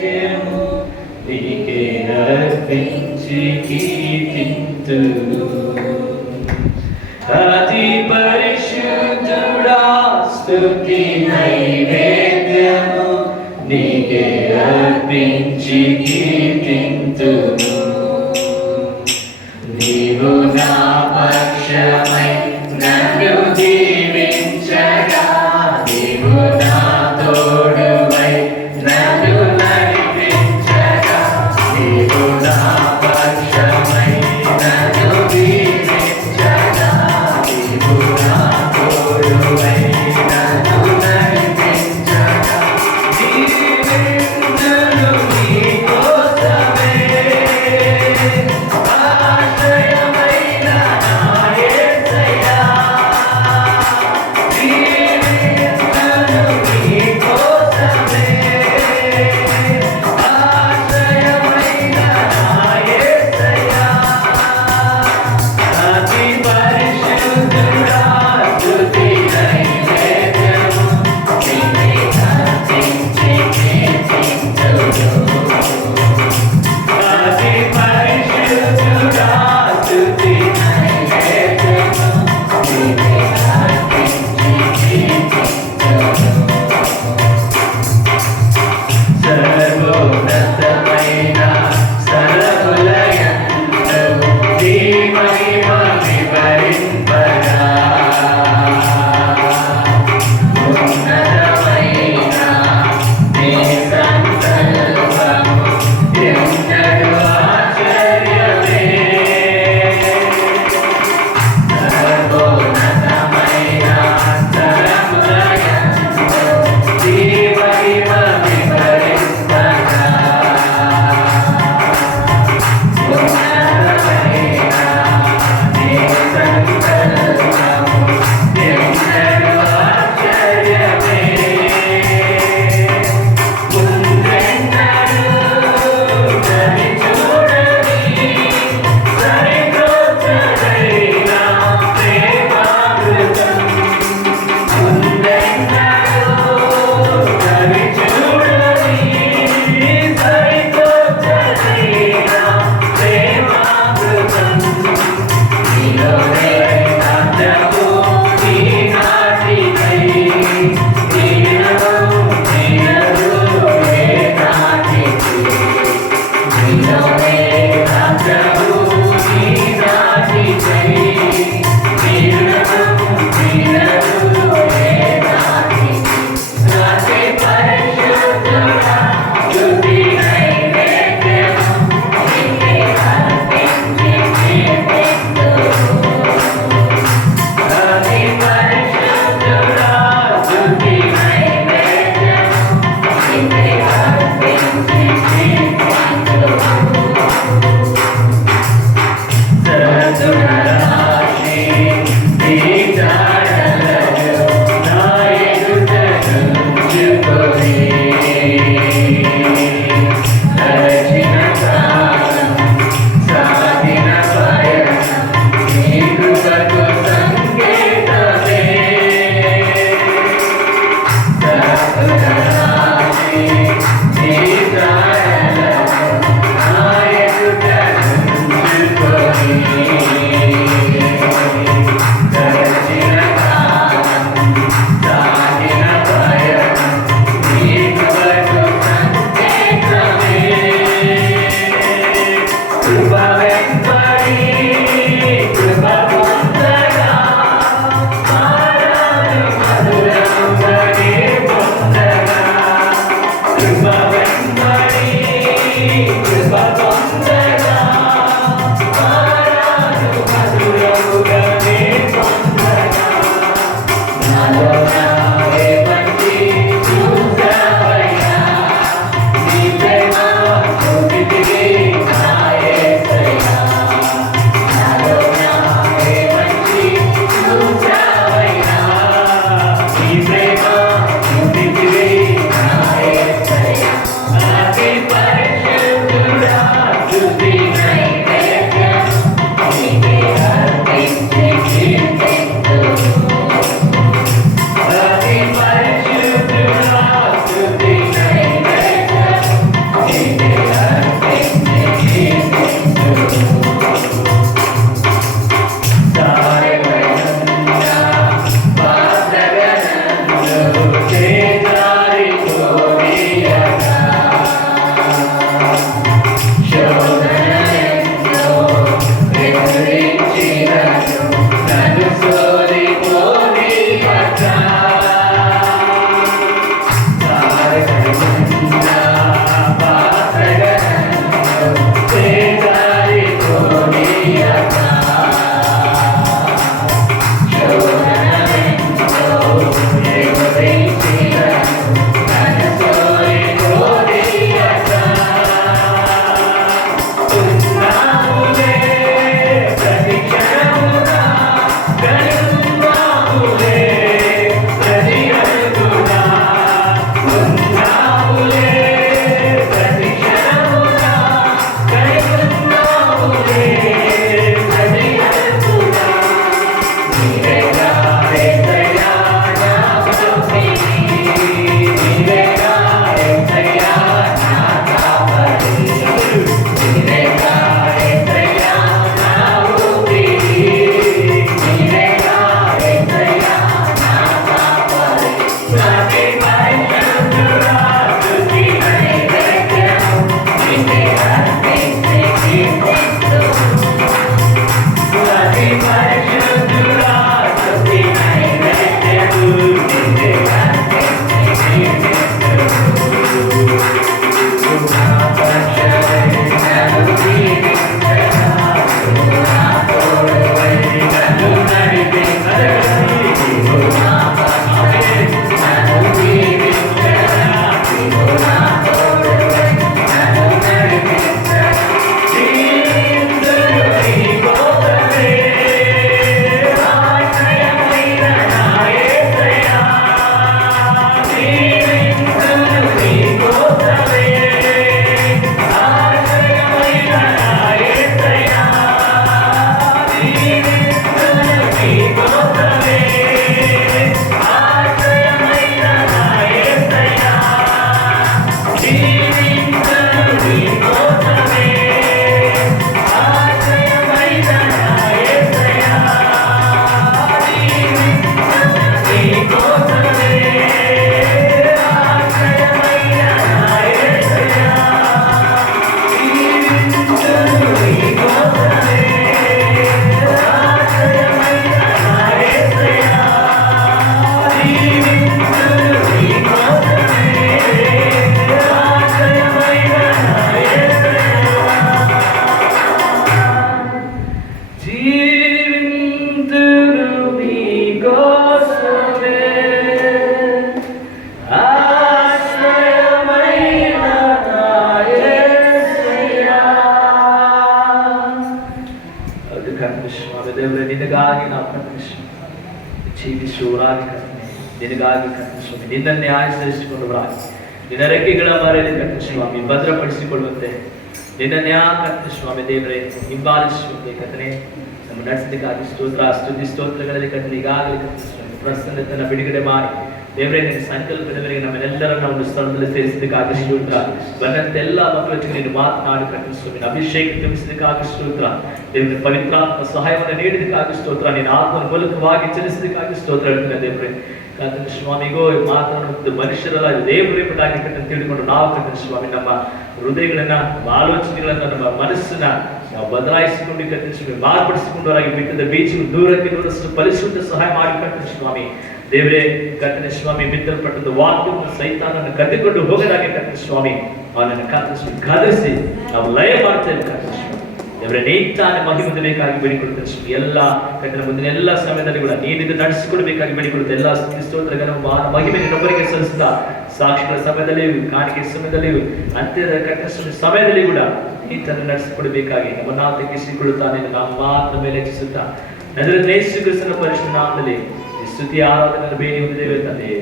నీకే అర్పించి కీర్తింతును. అతి పరిశుద్ధుడా స్తుతి నైవేద్యము నీకే అర్పించి కీర్తింతును. నీవు నా పక్షమై నన్ను దీవించగా, నీవు నా తోడువై నన్ను నడిపించగా, నీవు నా పక్షమై నన్ను దీవించగా, నీవు నా తోడువై నన్ను నడిపించగా, దీవెనలు నీకోసమే ఆశ్రయమైన నా యేసయ్యా. దీవెనలు నీకోసమే ఆశ్రయమైన నా యేసయ్యా. అతి పరిశుద్ధుడా స్తుతి నైవేద్యము నీకే అర్పించి కీర్తింతును. అతి పరిశుద్ధుడా స్తుతి నైవేద్యము నీకే అర్పించి కీర్తింతును. సర్వోన్నతమైన స్థలములయందు నీ మహిమ వివరింపగా, ఉన్నతమైన నీ సంకల్పము ఎన్నడూ ఆశ్చర్యమే. సర్వోన్నతమైన స్థలములయందు నీ మహిమ వివరింపగా, ఉన్నతమైన నీ సంకల్పము ఎన్నడూ ఆశ్చర్యమే. ముందెన్నడూ చవి చూడని సరికొత్తదైన ప్రేమామృతం, ముందెన్నడూ చవి చూడని సరికొత్తదైన ప్రేమామృతం, నీలోనే నాట్యము ఈనాటికై, నీలో నీయదు ఏ నాటికి, నీలోనే నాట్యము ఈనాటికై, నీలో నీయదు ఏ నాటికి. అతి పరిశుద్ధుడా స్తుతి నైవేద్యము నీకే అర్పించి కీర్తింతును. అతి పరిశుద్ధుడా స్తుతి నైవేద్యము నీకే అర్పించి కీర్తింతును. సరసురాశి నీ జాడలను నా ఎదుట నుంచుకొని, నడిచిన కాలం సాగిన పయనం నీ కృపకు సంకేతమే. సరసురాశి నీ జాడలను నా ఎదుట నుంచుకొని, నడిచిన కాలం సాగిన పయనం నీ కృపకు సంకేతమే. కృప వెంబడి కృప పొందగా, మారాను మధురముగా నీ పొందగా, కృప వెంబడి కృప పొందగా, మారాను మధురముగా నీ పొందగా, నాలో నావే మంచి చూసావయ్యా. నీ ప్రేమ చూపితివి నా యేసయ్యా. నాలో నావే మంచి చూసావయ్యా. నీ ప్రేమ చూపితివి నా యేసయ్యా. ಜೀವಿಸುವವರಾಗಿ ಕರ್ತನೆ, ನಿನಗಾಗಿ ಕರ್ತನೆ ಸ್ವಾಮಿ, ನಿನ್ನನ್ನೇ ಆಶ್ರಯಿಸಿಕೊಂಡವರಾಗಿ ನಿನ್ನ ರೆಕ್ಕೆಗಳ ಮರೆಯಲ್ಲಿ ಕರ್ತನೆ ಸ್ವಾಮಿ ಭದ್ರಪಡಿಸಿಕೊಳ್ಳುವಂತೆ ನಿನ್ನನ್ನೇ ಕರ್ತನೆ ಸ್ವಾಮಿ ದೇವರೇ ಹಿಂಬಾಲಿಸುವಂತೆ ಕರ್ತನೆ ನಮ್ಮ ನಡೆಸಲಿಕ್ಕಾಗಿ ಸ್ತೋತ್ರ, ಸ್ತುತಿ ಸ್ತೋತ್ರಗಳಲ್ಲಿ ಕರ್ತನೆ ಈಗಾಗಲೇ ಕರ್ತನೆ ಸ್ವಾಮಿ ಪ್ರಸನ್ನತೆಯನ್ನು ಬಿಡುಗಡೆ ಮಾಡಿ ದೇವರೇ ನಿನ್ನ ಸಂಕಲ್ಪದವರೆಗೆ ನಮ್ಮೆಲ್ಲರನ್ನ ಒಂದು ಸ್ಥಳದಲ್ಲಿ ಸೇರಿಸಲಿಕ್ಕಾಗಿ ಸ್ತೋತ್ರ. ಬಂದಂತೆ ಎಲ್ಲ ಮಕ್ಕಳ ಜೊತೆ ನೀನು ಮಾತನಾಡಿ ಕರ್ತನೆ ಸ್ವಾಮಿ ಅಭಿಷೇಕ ತುಂಬಿಸಲಿಕ್ಕಾಗಿ ಸ್ತೋತ್ರ. ದೇವರ ಪವಿತ್ರಾತ್ಮ ಸಹಾಯವನ್ನು ನೀಡಲಿಕ್ಕಾಗಿ ಸ್ತೋತ್ರ. ನಿನ್ನ ಆತ್ಮನ ಮೂಲಕವಾಗಿ ಚಲಿಸಲಿಕ್ಕಾಗಿ ಸ್ತೋತ್ರ ಹೇಳ್ತೀನಿ ದೇವರೇ. ಕರ್ತನೆ ಸ್ವಾಮಿಗೋ ಮಾತನಾಡುವುದು ಮನುಷ್ಯರಲ್ಲ, ದೇವರೇ ಬಿಟ್ಟಾಗಿ ಕರ್ತನೆ ತಿಳಿದುಕೊಂಡು ನಾವು ಕರ್ತನೆ ಸ್ವಾಮಿ ನಮ್ಮ ಹೃದಯಗಳನ್ನ, ಆಲೋಚನೆಗಳನ್ನ, ನಮ್ಮ ಮನಸ್ಸನ್ನ ನಾವು ಬದಲಾಯಿಸಿಕೊಂಡು ಕರ್ತನೆ ಸ್ವಾಮಿ ಮಾರ್ಪಡಿಸಿಕೊಂಡವರಾಗಿ ಬಿತ್ತದ ಬೀಜವು ದೂರಕ್ಕೆ ದೂರಷ್ಟು ಫಲಿಸುವಂತೆ ಸಹಾಯ ಮಾಡಿ ಕರ್ತನೆ ಸ್ವಾಮಿ ದೇವರೇ. ಕರ್ತನೆ ಸ್ವಾಮಿ ಬಿತ್ತಲ್ಪಟ್ಟದ್ದು ವಾಕ್ಯವನ್ನು ಸೈತಾನನ್ನು ಕದ್ದುಕೊಂಡು ಹೋಗದಾಗೆ ಕರ್ತನೆ ಸ್ವಾಮಿ ಅವನನ್ನು ಕರ್ತನೆ ಸ್ವಾಮಿ ಗದರಿಸಿ ನಾವು ಲಯ ಮಾಡ್ತೇವೆ ಕರ್ತನೆ ಸ್ವಾಮಿ ದೇವರೇ. ನೀತಾನೆ ಮಹಿಮೆ ಹೊಂದಬೇಕಾಗಿ ಬೇಡಿಕೊಳ್ತೇನೆ ಸ್ವಾಮಿ. ಎಲ್ಲ ಕರ್ತನ ಮುಂದಿನ ಎಲ್ಲ ಸಮಯದಲ್ಲಿ ಕೂಡ ನೀನಿಂದ ನಡೆಸಿಕೊಡ್ಬೇಕಾಗಿ ಬೇಡಿಕೊಡುತ್ತೆ. ಎಲ್ಲ ಸ್ತೋತ್ರಗಳ ಮಹಿಮೆ ನಿನ್ನೊಬ್ಬರಿಗೆ ಸಲ್ಲಿಸಿದ ಸಾಕ್ಷಿಗಳ ಸಮಯದಲ್ಲಿಯೂ, ಕಾಣಿಕೆ ಸಮಯದಲ್ಲಿಯೂ, ಅಂತ್ಯದ ಕರ್ತನ ಸ್ವಾಮಿ ಸಮಯದಲ್ಲಿ ಕೂಡ ನೀತನ್ನು ನಡೆಸಿಕೊಡಬೇಕಾಗಿ ನಮ್ಮನ್ನು ತಗ್ಗಿಸಿಕೊಳ್ಳುತ್ತಾನೆ. ನಮ್ಮ ಮಾತ್ರ ಮೇಲೆ ಹೆಚ್ಚಿಸುತ್ತಾ ನಜರೇತಿನ ಯೇಸು ಕ್ರಿಸ್ತನ ಪರಿಶುದ್ಧ ನಾಮದಲ್ಲಿ ಸ್ತುತಿ ಆರಾಧನೆ ಬೇಡಿ ಹೊಂದಿದ್ದೇವೆ ತಂದೆಯೇ.